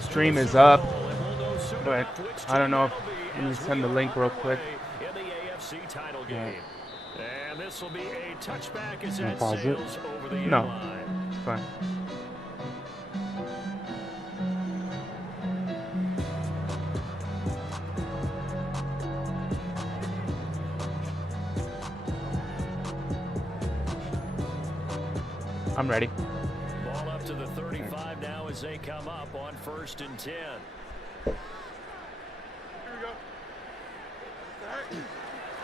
Stream is up, but I don't know if let me send the link real quick. Yeah. And this will be a touchback as that pause it? sails over the No, line. it's fine. I'm ready. Ball up to the 35 now as they come up on 1st and 10.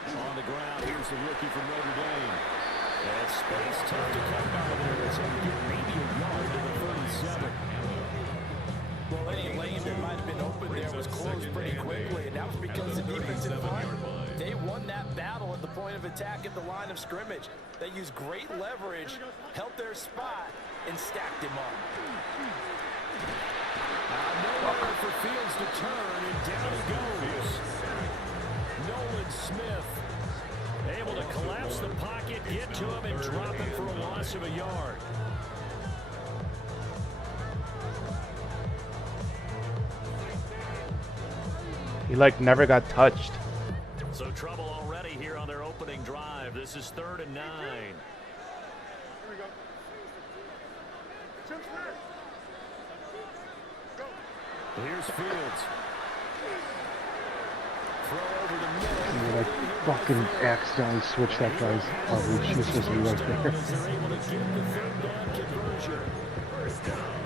On the ground, here's the rookie from Notre Dame. And space tough to come out there. So we get maybe a yard to the 37. Well, any lane that might have been open there was closed pretty quickly, and that was because the defensive line, they won that battle at the point of attack at the line of scrimmage. They used great leverage, held their spot, and stacked him up. Nowhere for Fields to turn, and down he goes. Nolan Smith able to collapse the pocket, get to him, and drop him for a loss of a yard. He like never got touched. So trouble already here on their opening drive. This is 3rd and 9. Here's Fields. Throw over the middle. Like fucking accidentally switch that guy's coverage. He was supposed to be right there. I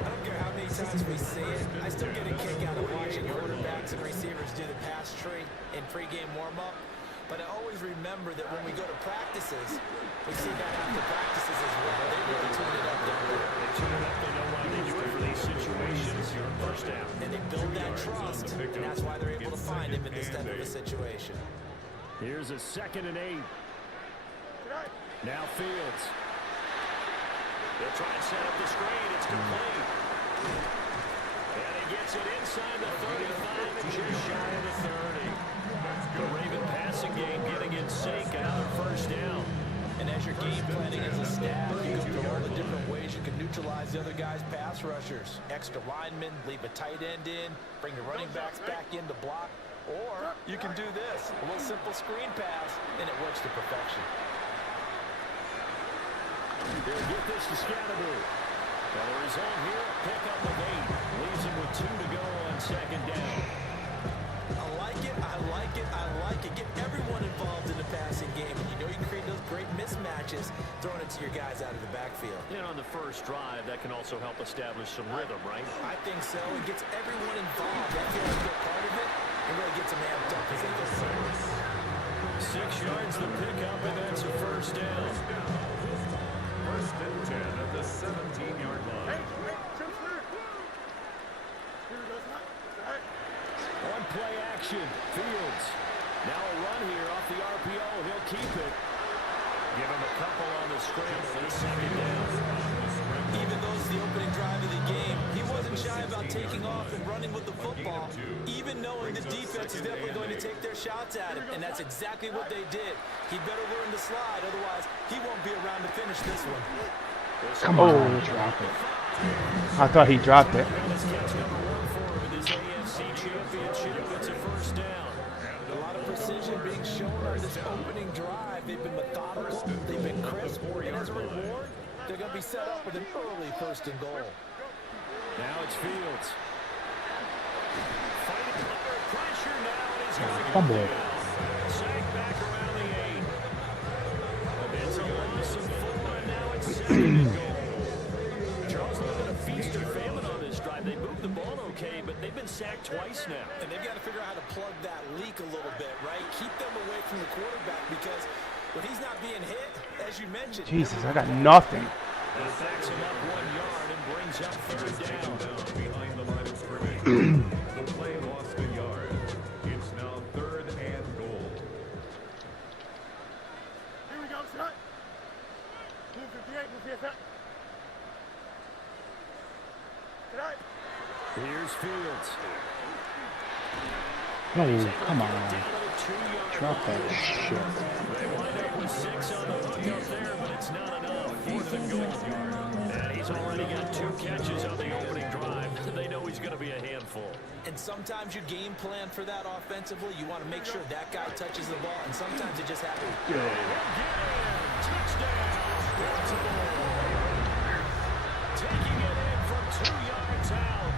don't care how many times we see it, I still get a kick out of watching quarterbacks and receivers do the pass tree in pregame warm-up. But I always remember that when we go to practices, we see that after practices as well. They really tune it up there. They tune it up. They know why they do it for these situations. You're first down. And they build that trust, and that's why they're able to find him in this type of a situation. Here's a 2nd and 8. Now Fields. They'll try and set up the screen. It's complete. And he gets it inside the 35 and just shy of the 30. The Raven passing game getting in sync. Another first down. And as you're game planning as a staff, you can throw all the different ways you can neutralize the other guy's pass rushers. Extra linemen, leave a tight end in, bring the running backs back in to block. Or you can do this, a little simple screen pass, and it works to perfection. They'll get this to Scatterby. Well, the result here, a pickup of 8. Leaves him with 2 to go on 2nd down. I like it, I like it, I like it. Get everyone involved in the passing game. And you know you can create those great mismatches throwing it to your guys out of the backfield. And on the first drive, that can also help establish some rhythm, right? I think so. It gets everyone involved. I feel like they're part of it. It really gets them amped up as they go forward. 6 yards the pickup, and that's a first down. 1st and 10 at the 17-yard line. On play action, Fields. Now a run here off the RPO. He'll keep it. Give him a couple on the scramble and a 2nd down. Even though it's the opening drive of the game, he wasn't shy about taking off and running with the football, even knowing the defense is definitely going to take their shots at him, and that's exactly what they did. He better learn to slide, otherwise he won't be around to finish this one. Come on, drop it. I thought he dropped it. A lot of precision being shown on this opening drive. They've been methodical, they've been crisp, and as a reward, they're going to be set up with an early 1st and goal. Now it's Fields. Fighting under pressure now, and he's going to Fumble. sack back around the 8. It's a loss of 4, and now it's 2nd goal. Charles, they've been a feast or famine on this drive. They moved the ball okay, but they've been sacked twice now. And they've got to figure out how to plug that leak a little bit, right? Keep them away from the quarterback, because when he's not being hit, as you mentioned. Jesus, I got nothing. That backs him up 1 yard and brings up 3rd down. Behind the line of scrimmage. The play lost a yard. It's now 3rd and goal. Here we go, set. Move 58, move here, set. Tonight. Here's Fields. No, come on. 2-yard Drop that line. shit. They wind up with 6 on the hook up there, but it's not enough. 4th and goal. And he's already got 2 catches on the opening drive. They know he's going to be a handful. And sometimes you game plan for that offensively. You want to make sure that guy touches the ball, and sometimes it just happens. Touchdown, Baltimore. Taking it in from 2 yards out.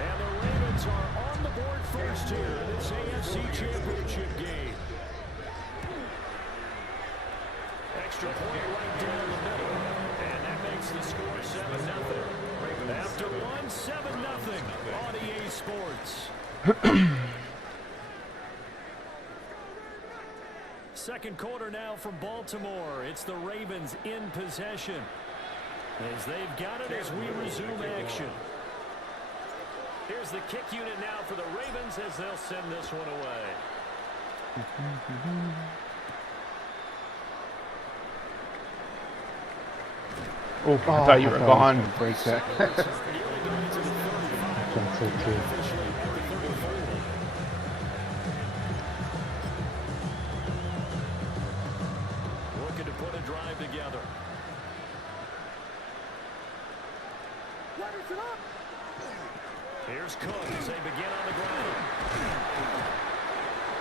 And the Ravens are on the board first here in this AFC Championship game. Extra point right down the middle. And that makes the score 7-0. After 1, 7-0 on EA Sports. Second quarter now from Baltimore. It's the Ravens in possession, as they've got it as we resume action. Here's the kick unit now for the Ravens as they'll send this one away. Oh, I thought you were gone. Break that. That's it too. Looking to put a drive together. Here's Cook as they begin on the ground.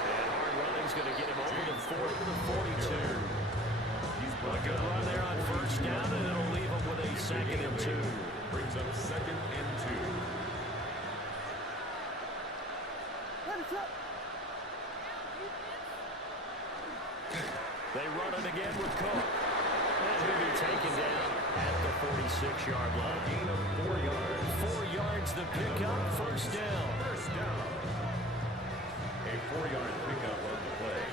And hard running's going to get him over the 40 to the 42. A good run there on first down, and it'll leave him with a 2nd and 2. Brings up 2nd and 2. They run it again with Cook. And he'll be taken down at the 46-yard line. Gain of 4 yards. 4 yards to pick up, first down. First down. A 4-yard pickup on the play.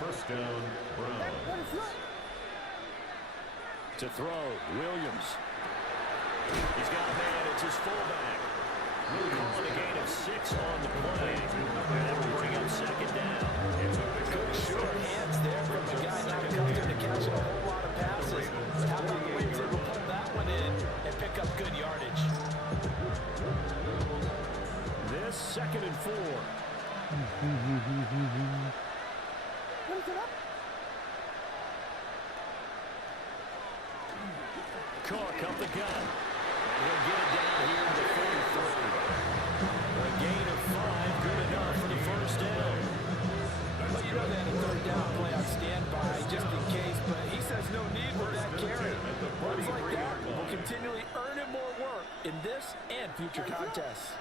First down, Browns. To throw, Williams. He's got a man, it's his fullback. We'll call it a gain of 6 on the play. And that will bring up 2nd down. Good short hands there from the guy not accustomed to catching a whole lot of passes. But how about the Ravens able to pull that one in and pick up good yardage? This 2nd and 4. Cook up the gun. And he'll get it down here to the 43. A gain of 5, good enough for the first down. Well, you know they had a 3rd down play on standby just in case, but he says no need with that carry. Runs like that will continually earn him more work in this and future contests.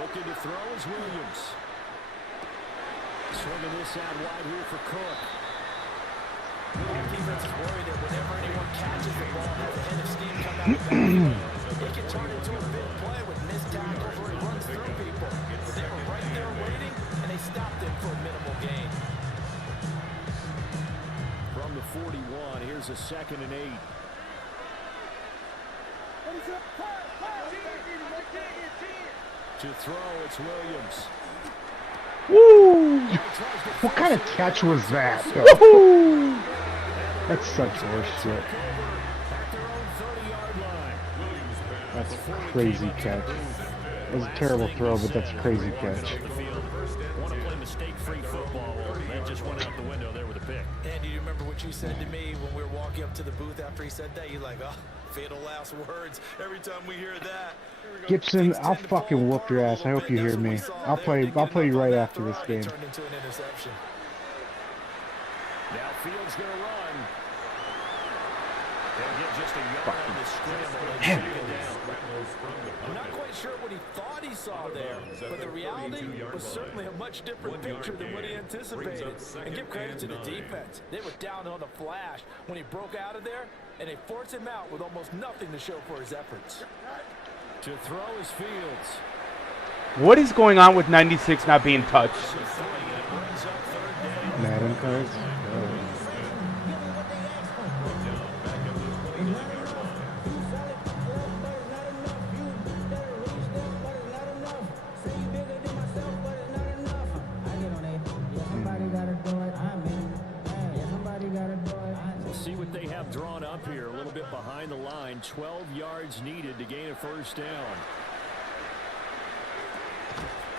Looking to throw is Williams. Swinging this out wide here for Cook. The defense is worried that whenever anyone catches the ball, has a head of steam come out of the backfield. It can turn into a big play with missed tackles where he runs through people. But they were right there waiting, and they stopped him for a minimal gain. From the 41, here's a 2nd and 8. To throw, it's Williams. Woo! What kind of catch was that? Woohoo! That's such horse shit. At their own 30-yard line. That's a crazy catch. It was a terrible throw, but that's a crazy catch. Want to play mistake-free football. Well, that just went out the window there with a pick. Andy, you remember what you said to me when we were walking up to the booth after he said that? You're like, oh, fatal last words. Every time we hear that. Gibson, I'll fucking whoop your ass. I hope you hear me. I'll play you right after this game. Turned into an interception. Now Fields going to run. They'll get just a yard on the scramble and check it down. I'm not quite sure what he thought he saw there, but the reality was certainly a much different picture than what he anticipated. And give credit to the defense. They were down on the flash when he broke out of there, and they forced him out with almost nothing to show for his efforts. To throw is Fields. What is going on with 96 not being touched? Madden cards? See what they have drawn up here, a little bit behind the line. 12 yards needed to gain a first down.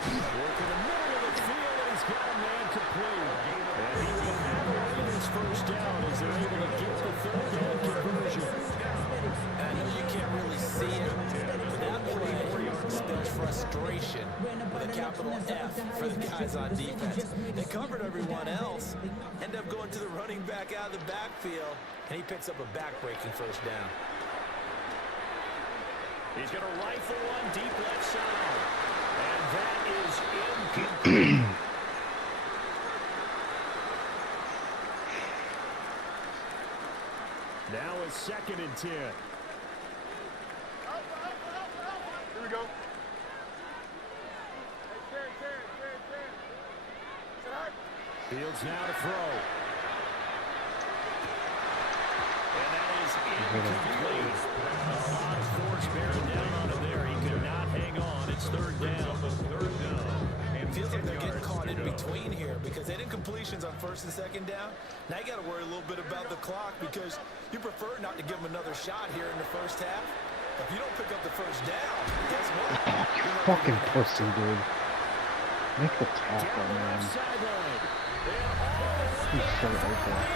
Work in the middle of the field, and he's got a man complete. And he will have away this first down as they're able to get the third down conversion. I know you can't really see it, but that play spells frustration with a capital F for the guys on defense. They covered everyone else, end up going to the running back out of the backfield, and he picks up a back-breaking first down. He's going to rifle one deep left side. And that is incomplete. Now it's 2nd and 10. Here we go. Hey, Terry. Sit hard. Fields now to throw. And that is incomplete. A lot of force bearing down on him there. He could not hang on. It's 3rd down. Feels like they're getting caught in between here because they didn't completions on 1st and 2nd down. Now you got to worry a little bit about the clock because you prefer not to give them another shot here in the first half. If you don't pick up the first down, guess what? You fucking pussy, dude. Make the tackle, man. He's so right there.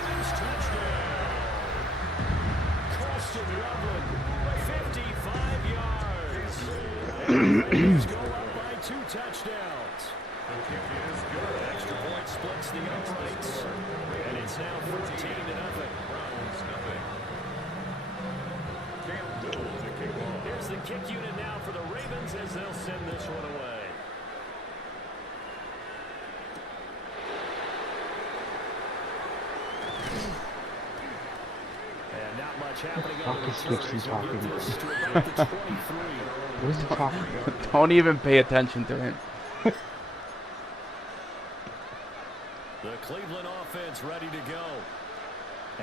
Custom Loveland, 55 yards. Let's go up by 2 touchdowns. Extra point splits the uprights, and it's now 14-0. Here's the kick unit now for the Ravens as they'll send this one away. And not much happening on the Fuck is return. Gibson talking This is about? to about the 23. What is he talking about? Don't even pay attention to him. The Cleveland offense ready to go.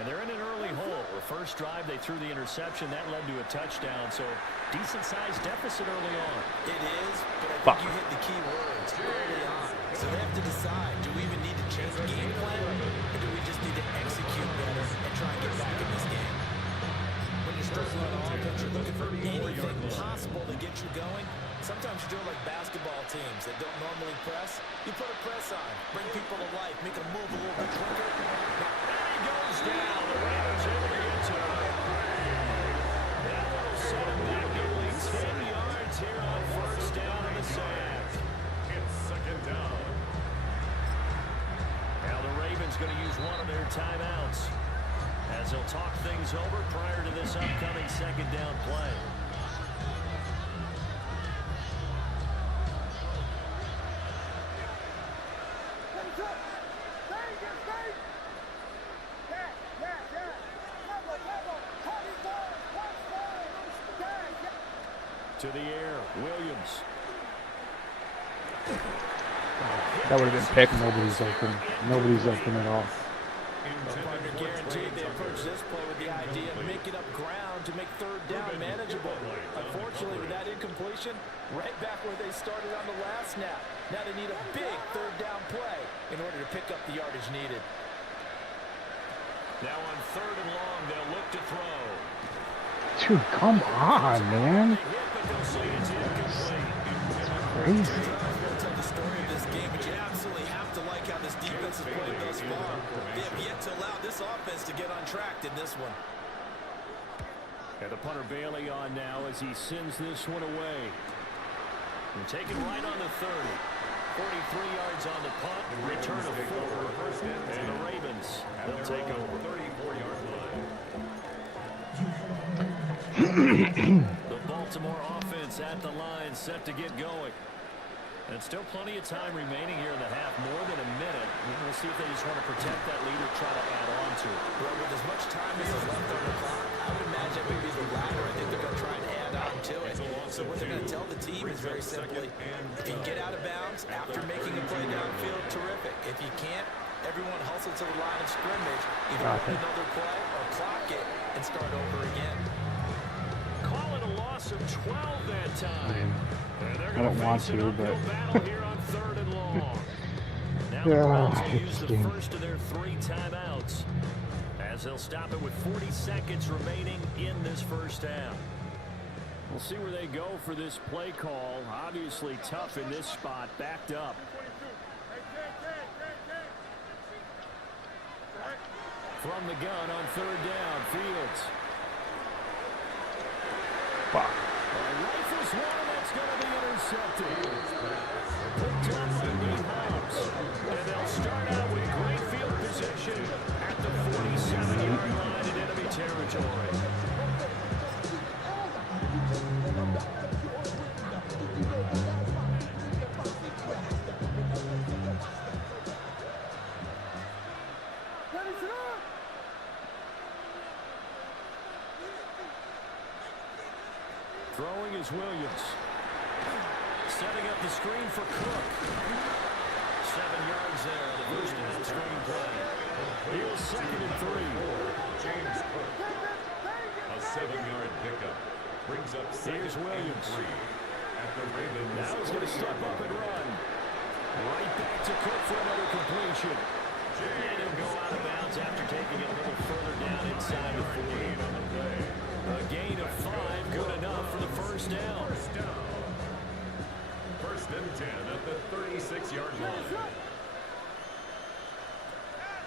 And they're in an early hole. The first drive, they threw the interception. That led to a touchdown. So, decent-sized deficit early on. It is, but I think you hit the key words early on. So they have to decide, do we even need to change the game plan, or do we just need to execute better and try and get back in this game? When you're struggling on offense, you're looking for anything possible to get you going. Sometimes you do it like basketball teams that don't normally press. You put a press on, bring people to life, make them move a little bit quicker. He goes down. The Raiders able to get to him. That will set him back nearly 10 yards here on 1st down in the sand. It's 2nd down. Now the Ravens going to use one of their timeouts as they'll talk things over prior to this upcoming 2nd down play. To the air, Williams. That would have been picked. Nobody's open. Nobody's open at all. Partner guaranteed they approach this play with the idea of making up ground to make 3rd down manageable. Unfortunately, with that incompletion, right back where they started on the last snap. Now they need a big 3rd down play in order to pick up the yardage needed. Now on 3rd and long, they'll look to throw. Dude, come on, man. They hit, but they'll say it's incomplete. Crazy. We'll tell the story of this game, but you absolutely have to like how this defense has played thus far. They have yet to allow this offense to get untracked in this one. And the punter Bailey on now as he sends this one away. And taken right on the 30. 43 yards on the punt. Return of 4. And the Ravens, they'll take over. 34-yard line. The Baltimore offense at the line set to get going. And still plenty of time remaining here in the half, more than a minute. We'll see if they just want to protect that lead or try to add on to it. Well, with as much time as is left on the clock, I would imagine maybe the latter. I think they're going to try and add on to it. So what they're going to tell the team is very simply, if you get out of bounds after making a play downfield, terrific. If you can't, everyone hustle to the line of scrimmage, either run another play or clock it and start over again. Call it a loss of 12 that time. I don't want to, but Here on 3rd and long. Now Yeah, the Browns will it's use the game. first of their 3 timeouts as they'll stop it with 40 seconds remaining in this first half. We'll see where they go for this play call. Obviously tough in this spot, backed up. 22. Hey, Ted. From the gun on third down, Fields. Fuck. Rifles one, that's going to be intercepted. Picked up by Nate Hobbs. And they'll start out with great field position at the 47-yard line in enemy territory. Throwing is Williams. Setting up the screen for Cook. 7 yards there, the first down screen play. Here's 2nd and 3. James Cook. A 7-yard pickup. Brings up Here's Williams. 3 at the Ravens. Now he's going to step up and run. Right back to Cook for another completion. And he'll go out of bounds after taking it a little further down inside the 40. A gain of 5, good enough for the first down. First and 10 at the 36-yard line.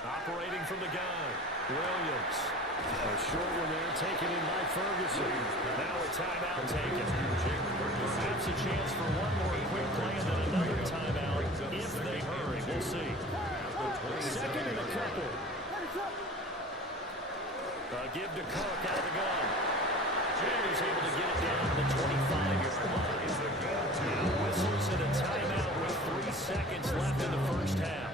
Operating from the gun, Williams. A short one there, taken in by Ferguson. Now a timeout taken. Perhaps a chance for one more quick play and then another timeout if they hurry. We'll see. 2nd and a couple. Give to Cook out of the gun. And he's able to get it down to the 25-yard line. Whistles and a timeout with 3 seconds left in the first half.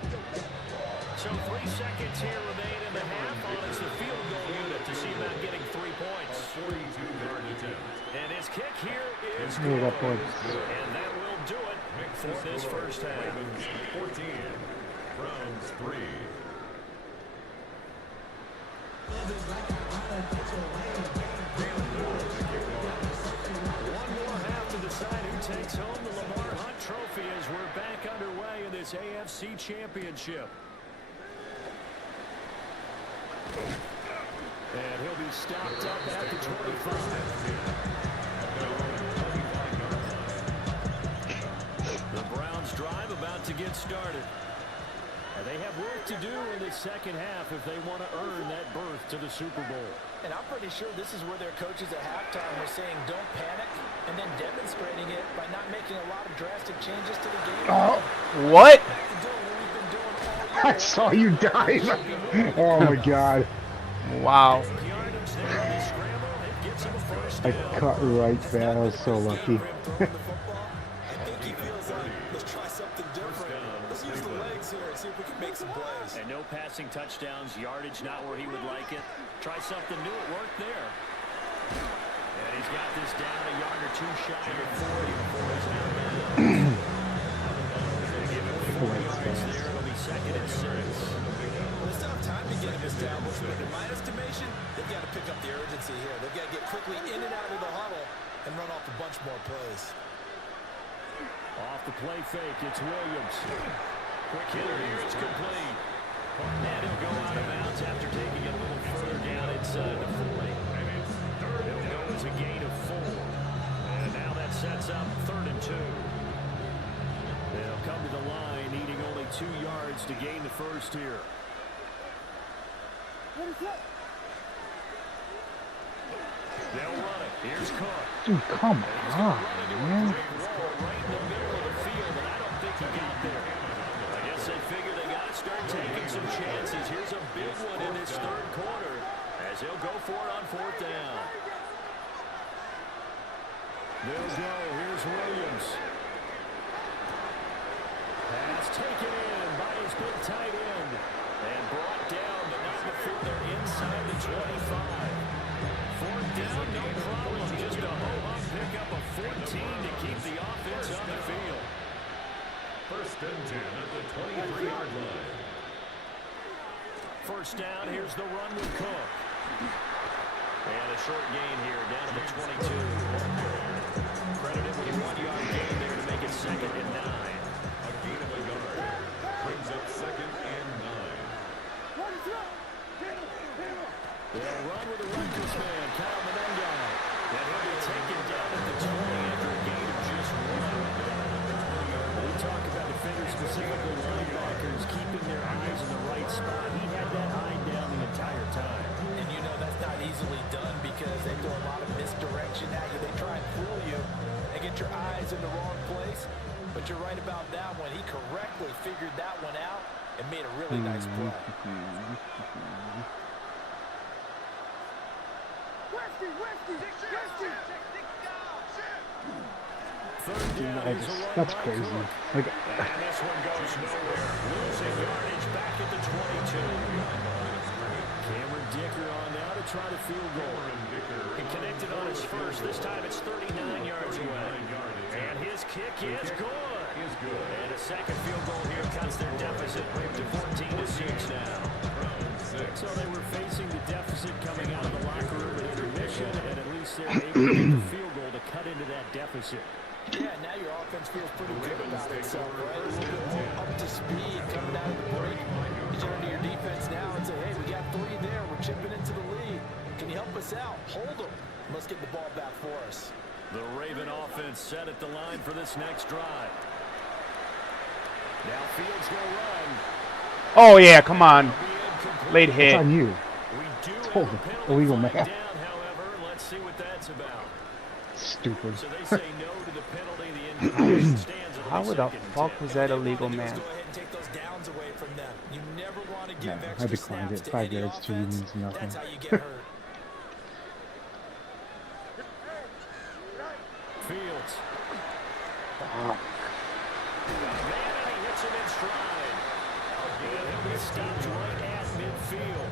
So 3 seconds here remain in the half on as the field goal unit to see about getting 3 points. 42-yard attempt. And his kick here is Move good. up points. And that will do it for this first half. Ravens 14. Browns 3. One more half to decide who takes home the Lamar Hunt Trophy as we're back underway in this AFC Championship. And he'll be stopped up at the 25. The Browns drive about to get started. And they have work to do in the second half if they want to earn that berth to the Super Bowl. And I'm pretty sure this is where their coaches at halftime were saying don't panic and then demonstrating it by not making a lot of drastic changes to the game. Oh, What? Back to doing what we've been doing all year. I saw you dive. Oh my god. Wow. Yardage there on the scramble. It gets him a first I down. cut right there. I was so lucky. I think he feels like, let's try something different. Let's use the legs here and see if we can make some plays. And no passing touchdowns, yardage not where he would like it. Try something new, it worked there. And he's got this down a yard or two shy of 40 before he's down. They give him 4 yards there, it'll be 2nd and 6. Well, they still have time to get him established, but in my estimation, they've got to pick up the urgency here. They've got to get quickly in and out of the huddle and run off a bunch more plays. Off the play fake, it's Williams. Quick hitter here, it's complete. And he'll go out of bounds after taking it a little further down inside the 40. He'll go as a gain of 4. And now that sets up 3rd and 2. They'll come to the line, needing only 2 yards to gain the first here. They'll run it. Here's Cook. Dude, come on, man. Right in the middle of the field, and I don't think he got there. I guess they figure they got to start taking some chances. Here's a big one in this 3rd quarter as he'll go for it on 4th down. They'll go. Here's Williams. Pass taken in by his big tight end and brought down, but not before they're inside the 25. 4th down, no problem. Just a ho-hum pickup of 14 to keep the offense on the field. First and 10 at the 23-yard line. First down, here's the run with Cook. And a short gain here, down to the 22. Credited with a 1-yard gain there to make it 2nd and 9. A gain of a yard. Brings up 2nd and 9. They'll run with a reckless man, Kyle Menenga. And he'll be taken down at the 20 after a gain of just 1. We talk about defenders, specifically linebackers. linebackers keeping their eyes in the right spot. He had that eye down the entire time. And you know that's not easily done because they throw a lot of misdirection at you. They try and fool you and get your eyes in the wrong place. But you're right about that one. He correctly figured that one out and made a really nice play. Third down, here's a run That's by crazy. Cook. Like, And this one goes nowhere. Losing yardage back at the 22. Cameron Dicker on now to try to field goal. He connected on his first. This time it's 39 yards away. And his kick is good. And a second field goal here cuts their deficit to 14-6 now. So they were facing the deficit coming out of the locker room at intermission, and at least they're able to get the field goal to cut into that deficit. Yeah, now your offense feels pretty good about itself, right? A little bit more up to speed coming out of the break. You turn to your defense now and say, hey, we got 3 there. We're chipping into the lead. Can you help us out? Hold them. Let's get the ball back for us. The Raven offense set at the line for this next drive. Now Fields will run. Oh, yeah, come on. Late it's hit. on you. We do Told have a him. penalty Illegal flag man. down, however. Let's see what that's about. Stupid. So they say no to the penalty. The incompletion stands. It'll How be the second and fuck 10. was that What they illegal, wanna do is man? Go ahead and take those downs away from them. You never want to No, give I extra declined snaps it. to 5 any yards to you offense. means nothing. That's how you get hurt. Fields. Man, and he hits him in stride. And he'll be stopped right at midfield.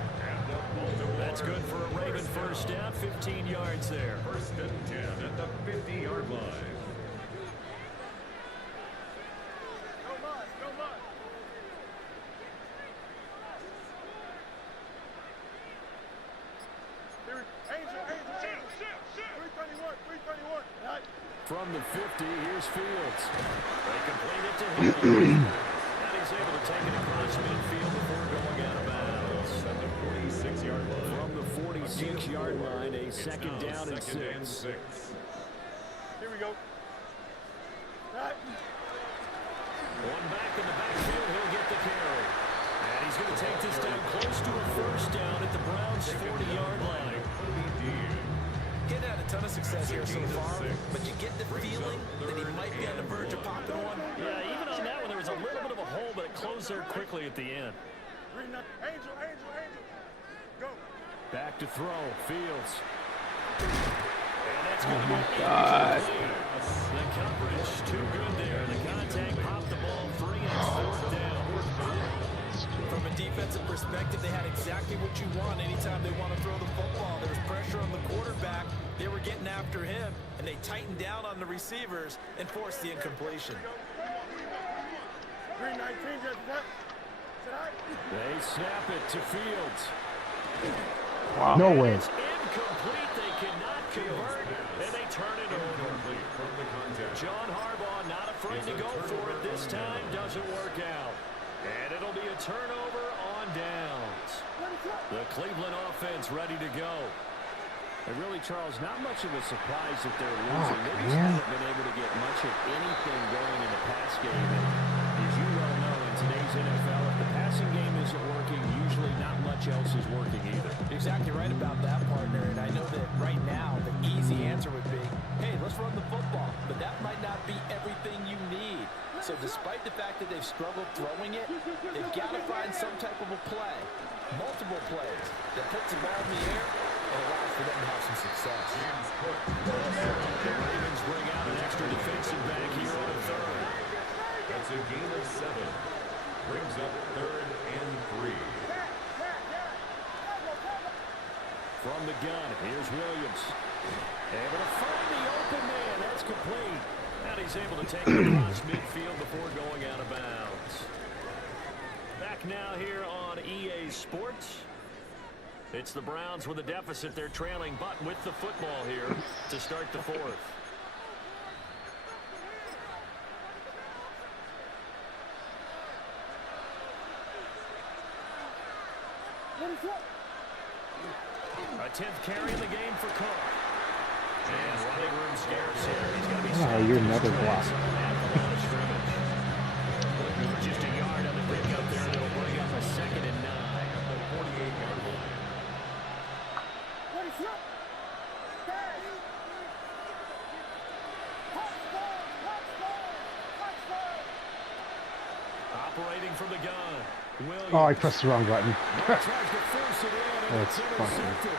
That's good for a Raven first down, 15 yards there. First and 10 at the 50-yard line. Go mud. Angel, shoot. 321. Right. From the 50, here's Fields. They complete it to him. And he's able to take it across midfield before going out of bounds. At the 46-yard line. From the 46-yard line, a second down and 6. Here we go. Right. One back in the backfield, he'll get the carry. And he's going to take this down close to a first down at the Browns' 40-yard line. Getting had a ton of success here so far, but you get the feeling that he might be on the verge of popping one. Yeah, even on that one, there was a little bit of a hole, but it closed there quickly at the end. Angel. Go. Back to throw, Fields. And that's going to be God. the coverage too good there. The contact popped the ball free, and it's fourth down. From a defensive perspective, they had exactly what you want anytime they want to throw the football. There was pressure on the quarterback. They were getting after him, and they tightened down on the receivers and forced the incompletion. 319, just what? They snap it to Fields. Wow. No way. It's incomplete. They cannot convert, and they turn it over. John Harbaugh not afraid to go for it this time. Doesn't work out. And it'll be a turnover on downs. The Cleveland offense ready to go. And really, Charles, not much of a surprise that they're losing. They just man. haven't been able to get much of anything going in the pass game. And as you well know, in today's NFL, if the passing game isn't working, usually not much else is working either. Exactly right about that, partner. And I know that right now the easy answer would be, hey, let's run the football. But that might not be everything you need. So despite the fact that they've struggled throwing it, they've got to find some type of a play, multiple plays, that puts the ball in the air and allows for them to have some success. The Ravens bring out an extra defensive back here on third. That's a gain of 7. Brings up 3rd and 3. From the gun, here's Williams. Able to find the open man. That's complete. And he's able to take it across midfield before going out of bounds. Back now here on EA Sports. It's the Browns with a deficit. They're trailing, but with the football here to start the fourth. A 10th carry in the game for Cook. And running room scarce here. He's going to be Oh, you're another block. Just a yard on the pickup looking from the gun. Williams. Oh, I pressed the wrong button. Tries to force it in, and That's it's fucking. intercepted.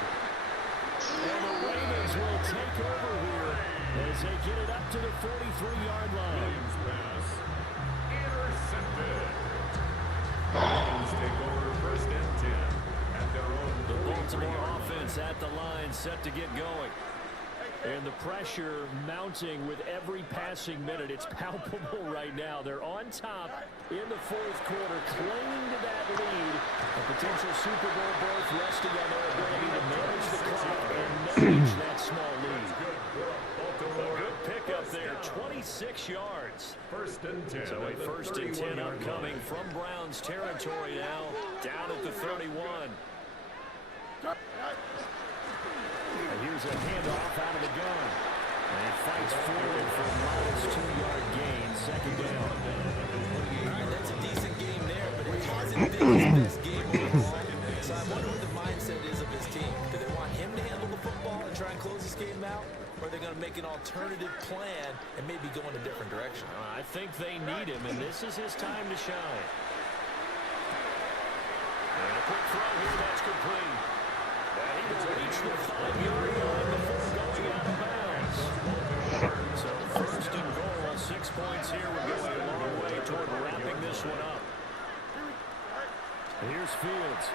And the Ravens will take over here as they get it up to the 43-yard line. Williams pass. Intercepted. Lions take over first and 10 at their own The 43 Baltimore yard offense at the line, set to get going. And the pressure mounting with every passing minute. It's palpable right now. They're on top in the fourth quarter, clinging to that lead. A potential Super Bowl berth resting on their ability to manage the clock and manage that small lead. A good pickup there, 26 yards. First and 10. So a at the first and 10 31-yard upcoming line. from Browns territory now, down at the 31. And here's a handoff out of the gun. And he fights forward for a modest 2-yard gain, second down. All right, that's a decent game there, but it hasn't been his best game overall. So I wonder what the mindset is of his team. Do they want him to handle the football and try and close this game out? Or are they going to make an alternative plan and maybe go in a different direction? I think they need him, and this is his time to shine. And a quick throw here, that's complete. And he will reach the 5-yard line before going out of bounds. So first and goal, 6 points here. We're going a long way toward wrapping this one up. Here's Fields.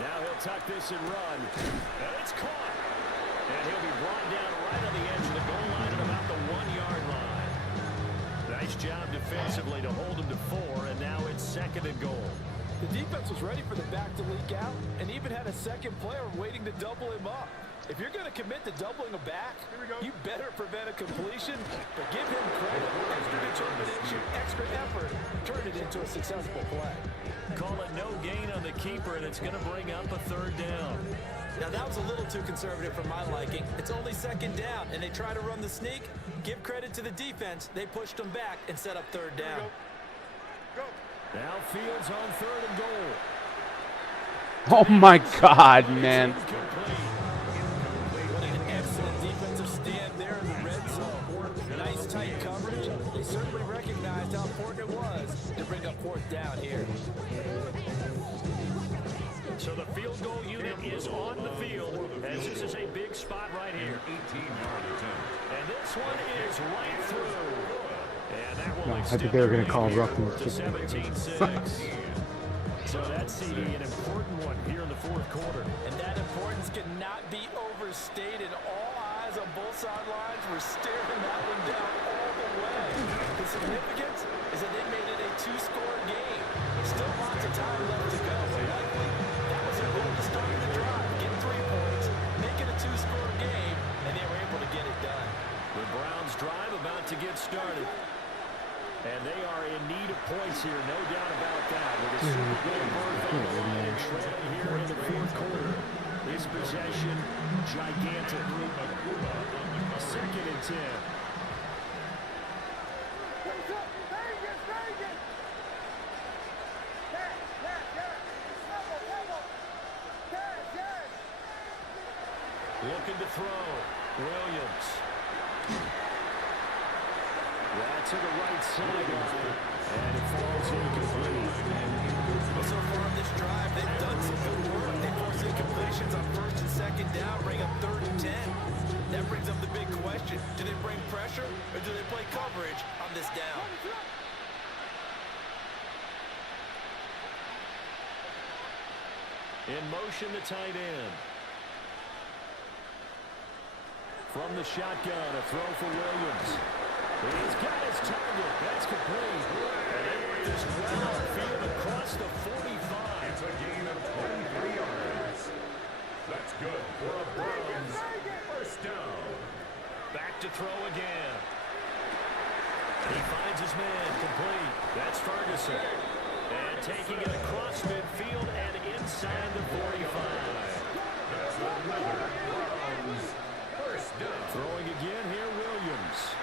Now he'll tuck this and run. And it's caught. And he'll be brought down right on the edge of the goal line at about the 1-yard line. Nice job defensively to hold him to 4, and now it's second and goal. The defense was ready for the back to leak out and even had a second player waiting to double him up. If you're going to commit to doubling a back, you better prevent a completion, but give him credit. Extra determination, extra effort, turn it into a successful play. Call it no gain on the keeper, and it's going to bring up a third down. Now that was a little too conservative for my liking. It's only second down, and they try to run the sneak. Give credit to the defense. They pushed them back and set up third down. Now Fields on third and goal. Oh my God, man. What an excellent defensive stand there in the red zone. Nice tight coverage. They certainly recognized how important it was to bring up fourth down here. So the field goal unit is on the field, as this is a big spot right here. 18-yard attempt. And this one is right through. And that will No, I extend think they were the going to call lead roughing to the 17-6. So that CD, an important one here in the fourth quarter. And that importance cannot be overstated. All eyes on both sidelines were staring that one down all the way. The significance is that they made it a 2-score game. Still lots of time left to go, but likely that was their goal to start the drive. Get 3 points, make it a 2-score game, and they were able to get it done. The Browns drive about to get started. And they are in need of points here, no doubt about that. With a Super Bowl berth on the line and trailing here in the fourth quarter. This possession, gigantic. Second and 10. Looking to throw. Williams. That's to the right sideline. And it falls incomplete. Well, so far on this drive, they've done some good work. They forced incompletions on first and second down, bring up third and 10. That brings up the big question. Do they bring pressure or do they play coverage on this down? In motion, the tight end. From the shotgun, a throw for Williams. He's got his target. That's complete. And they work this well outfield across the 45. It's a gain of 23 yards. That's good for a Browns first down. Back to throw again. He finds his man complete. That's Ferguson. And taking it across midfield and inside the 45. That's another Browns first down. Throwing again here, Williams.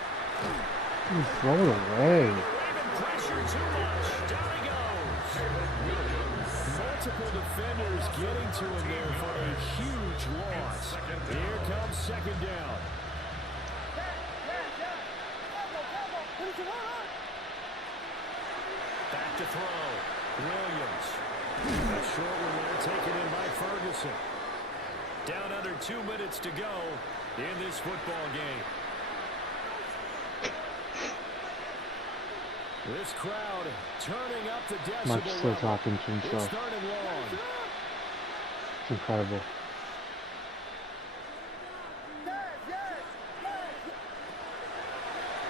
Throw it away. Raven pressure too much. Down he goes. Multiple defenders getting to him there for a huge loss. Here comes second down. Back to throw. Williams. A short one there taken in by Ferguson. Down under 2 minutes to go in this football game. This crowd turning up the decibel Mark's still level. talking to It's himself. third and long. It's incredible.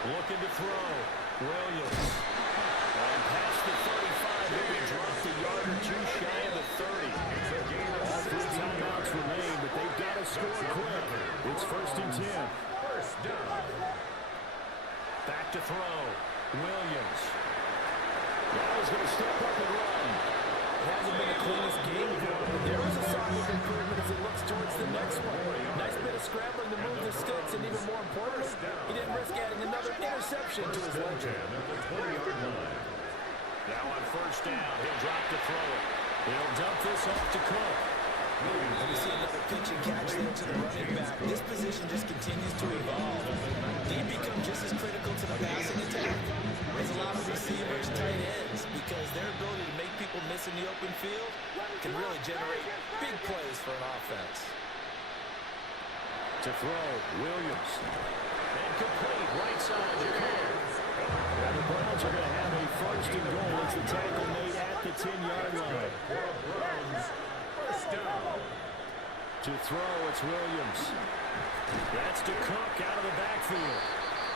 Looking to throw. Williams. And past the 35, maybe dropped a yard or two shy of the 30. All 3 timeouts remain, but they've got to score quick. It's first and 10. Back to throw. Williams. Now he's going to step up and run. It hasn't been the cleanest game for him, but there is a sign of improvement as he looks towards the next one. Nice bit of scrambling to move the sticks, and even more importantly, he didn't risk adding another interception to his ledger. Now on first down, he'll drop to throw it. He'll dump this off to Cook. And we see another pitch and catch there to the running back. This position just continues to evolve. They become just as critical to the passing attack as a lot of receivers, tight ends, because their ability to make people miss in the open field can really generate big plays for an offense. To throw, Williams. And complete, right side to Cook. Now the Browns are going to have a first and goal as the tackle made at the 10-yard line. To throw, it's Williams. That's to Cook out of the backfield.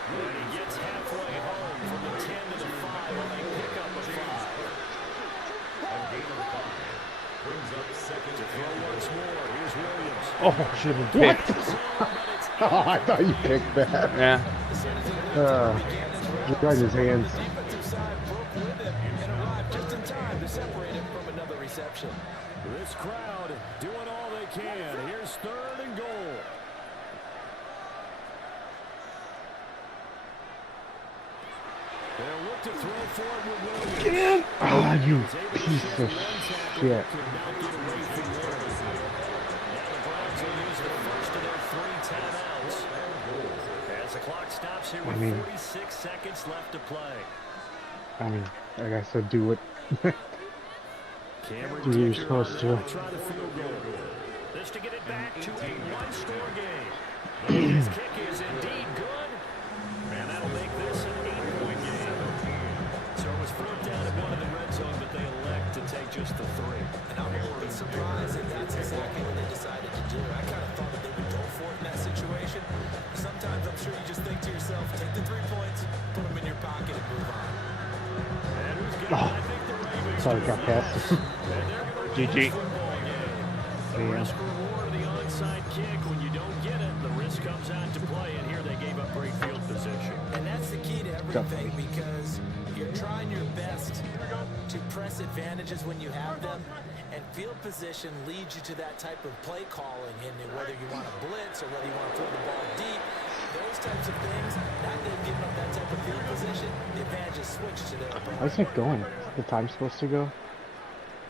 And he gets halfway home from the 10 to the 5 on a pickup of 5. To throw once more, here's Williams. Oh, should have been picked. Oh, I thought you picked that. Yeah. He got his hands. Defensive side broke with him and arrived just in time to separate him from another reception. This crowd doing all they can. Here's third and goal. They'll look to throw forward with Williams. Get in. Ah, you piece of shit. Could not get away from there. Now the Browns will use the first of their 3 timeouts. As the clock stops here with 46 seconds left to play. I mean, like I said, do what Cameron do what you're Dicker supposed to. try the field goal. This to get it back to a one-score game. His kick is indeed good, and that'll make this an 8-point game. So it was 4th down and 1 in the red zone, but they elect to take just the 3. And I'm a little bit surprised that that's exactly what they decided to do. I kind of thought that they would go for it in that situation. Sometimes I'm sure you just think to yourself, take the 3 points, put them in your pocket, and move on. And who's got Oh, I think the Ravens sorry, got past him. GG. The risk reward of the onside kick. When you don't get it, the risk comes out to play, and here they gave up great field position. And that's the key to everything, because you're trying your best to press advantages when you have them, and field position leads you to that type of play calling, and whether you want to blitz or whether you want to throw the ball deep, those types of things, not them giving up that type of field position, the advantage is switched to their opponent. How's it going? Is the time supposed to go?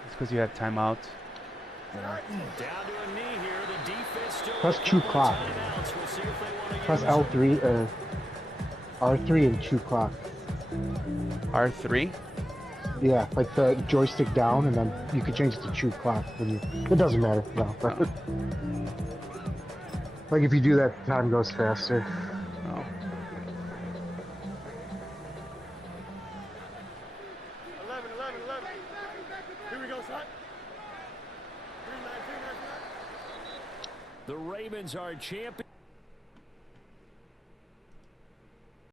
It's because you have timeout. Down to a knee here. The defense still Press with a Q couple clock. timeouts. We'll see if they want to Press use L3 or R3 and Q clock. R3. Yeah, like the joystick down, and then you can change it to Q clock when you. It doesn't matter. No. Like if you do that, time goes faster. Oh. 11. Here we go, son. 3-9. The Ravens are champions.